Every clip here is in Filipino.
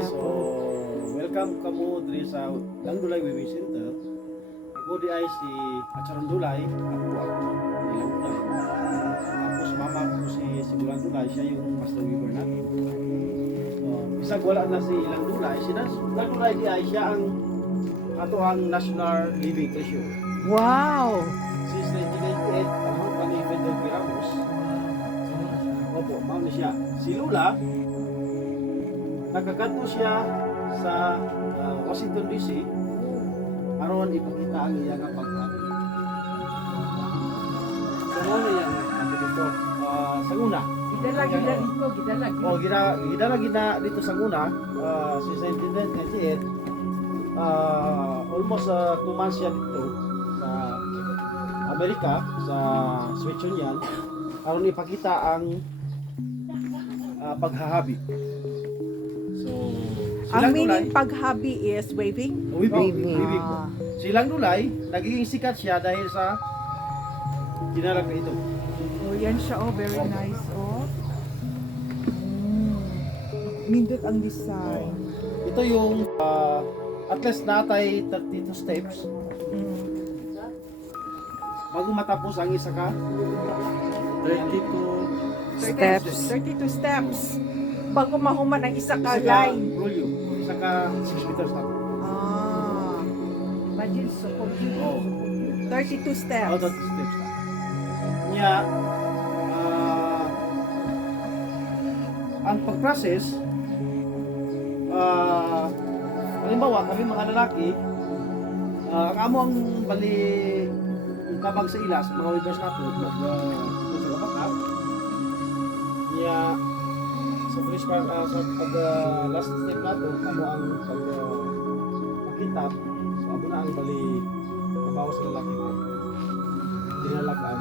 So, welcome kamo diri sa Langdulay Weaving Center. Ako di ay si Acharon Dulay, ako ni Langdulay. Tapos mama ko si Bulan Dulay, siya yung master weaver natin. Bisag wala na si Langdulay, si Langdulay di ay siya ang national living treasure. Wow! Since 1998, panahon pa ni Fidel P. Ramos. Opo, mao ni siya. Si Lula, nagkakadto siya sa Washington DC aron ipakita ang iyang pagkain. So ano yan dito? Sa una. Gidala dito, gidala. Oh, gidala dito sa una since 1998. Almost 2 months siya dito sa Amerika, sa Switzerland aron ipakita ang paghahabi. Ang meaning paghabi is waving? Weaving. Ah. Silang Dulay, nagiging sikat siya dahil sa dinalag na ito. Oh, yan siya. Oh, very nice. Oh. Nindot ang design. Ito yung at least natay 32 steps. Bago matapos ang isa ka 32 steps. Bago mahuman ang isa ka line. Rolyo. Isa ka 6 meters na. Imagine, so 32 steps. 32 steps na. Kanya, ang pag-process, halimbawa, kami mga lalaki, ang among bali kabag sa ila sa mga weavers nato, sa kapakap, kanya, sa first part, sa last step nato, kamo ang pagkitap, so abo na ang bali kabawas sa lalaki ko. Dinalakan.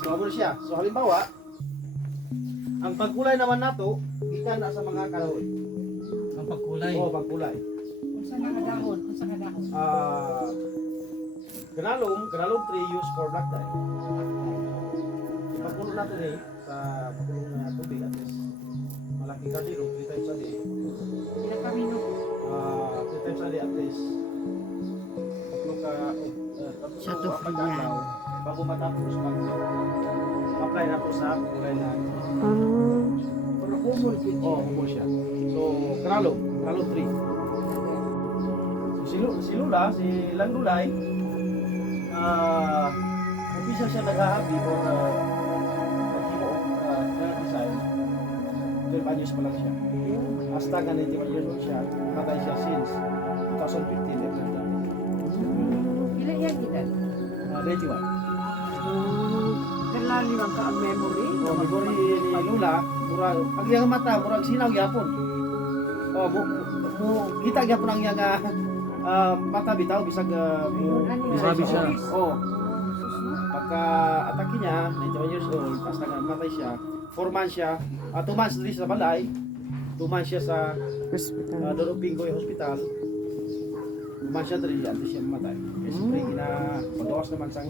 So abo na siya. So halimbawa, ang pagkulay naman nato, ikan na sa mga kahoy. Ang pagkulay. Oo, pagkulay. Unsa nga dahon? Unsa nga dahon? Kanalom tree used for black dye. Pagkulo nato ni sa pagkulong na tubig at least malaking gardiro 3 times a day. Pila ka minuto? 3 times a day at least. Tatlo ka Sa tufiyan. bago matapos apply na po sa kulay na Pero humor din siya. humor siya. So, kanalom tree. So, si Lula, si Langdulay, umpisa siya naghahabi or naghimo ng design. 12 anyos pa lang siya. Hasta nga 91 years old siya, namatay siya since 2015, April 30. Ilan yan gidan? 91. Kalali man ka ang memory. So, memory ni Lula, murag, ang iyang mata, murag sinaw gyapon. Kita gyapon ang iyang mata bitaw, bisag Sabi siya. Pagka atake niya, 91 years old, hasta nga matay siya, 4 months siya, 2 months dito sa balay, 2 months siya sa Don Pingoy Hospital, 2 months siya dito, antes siya mamatay. Kasi pagawas naman sa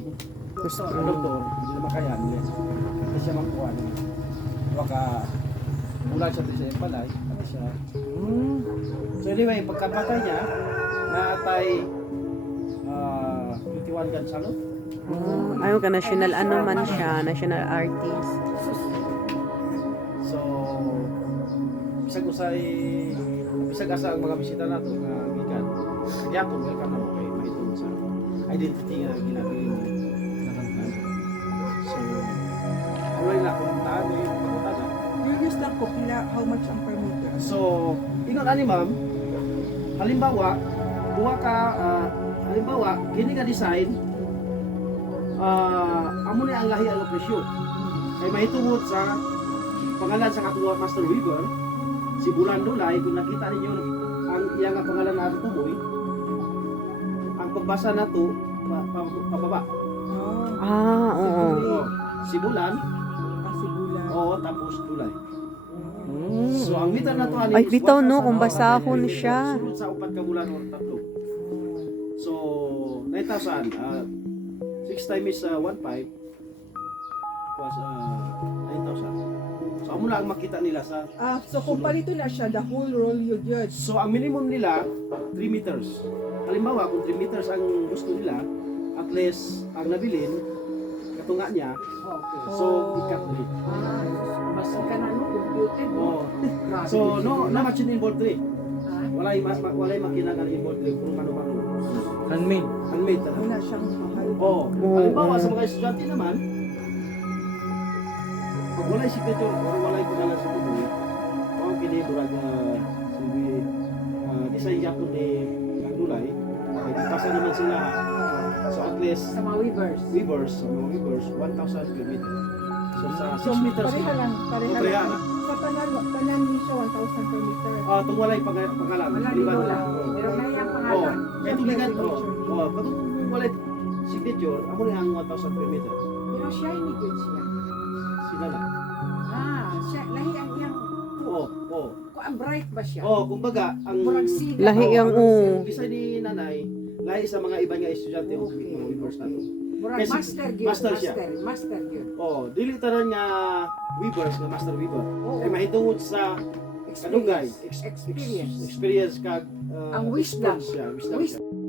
doktor, hindi naman kaya, hindi siya makuha. Baka mula siya dito sa balay, antes siya. So anyway, pagkapatay niya, natay 21 guns salute. Ayaw ka, national ano man siya, national artist. So, bisag asa ang mga bisita nato nga gikan. Kaya po welcome na mo kay mahitungod sa identity nga ginagawa ni Natangkan. So, wala na kung taano yung pagkutana. Curious lang ko pila how much ang per meter. So, ingon ani ma'am, halimbawa, kini nga design, amo ni ang lahi ang presyo. Kay mahitungod sa pangalan sa katuwa Master Weaver, si Bulan Dulay, kung nakita ninyo ang iyang pangalan na tuboy, ang pagbasa na to, pababa. Ah, oo. Oh, simulan, Pasibulan. tapos tulay. So ang meter na to ani Ay, is bitaw, no, 1,000 kung basahon meter. siya. Sunod sa 4 ka bulan or 3. So 9,000 6 times 1.5 was 9,000. So amo na ang makita nila sa So kung palito na siya, the whole roll you judge. so ang minimum nila 3 meters. Halimbawa kung 3 meters ang gusto nila, at least ang nabilin katunga niya. So ikat ulit. Mas ka na no, computed mo. Oh. So no machine involved rin. Walay makina nga involved rin kung mano-mano. Handmade. Handmade talaga. Wala siyang mahal. Halimbawa sa mga estudyante naman, pag walay signature or walay pangalan sa buto, ang kinidurag silbi design yapon ni Dulay, ay pasa naman sila. So at least Sa mga weavers. sa mga weavers, 1,000 per meter. So sa 6 meters Pareha lang, pareha Pareha lang. na. Sa tanan ni siya 1,000 per meter. Itong walay pangalan. Wala liban dito lang. Oo. Pero may ang Oh, pangalan. kaya tuligan katong walay signature, amo na ang 1,000 per meter. Pero siya ni good siya. Sila na. Siya lahi ang iyang Oo. ang bright ba siya? Kumbaga, ang Murag sida. Lahi ang ang design ni nanay, lahi sa mga iba nga estudyante o Okay. mga weavers na to. Murag Kasi master gyud. master siya. Master gyud. Dili tanan nga weavers nga master weaver. Kay mahitungod sa kanugay, Experience. experience kag Ang wisdom. experience siya, wisdom Wisdom. siya.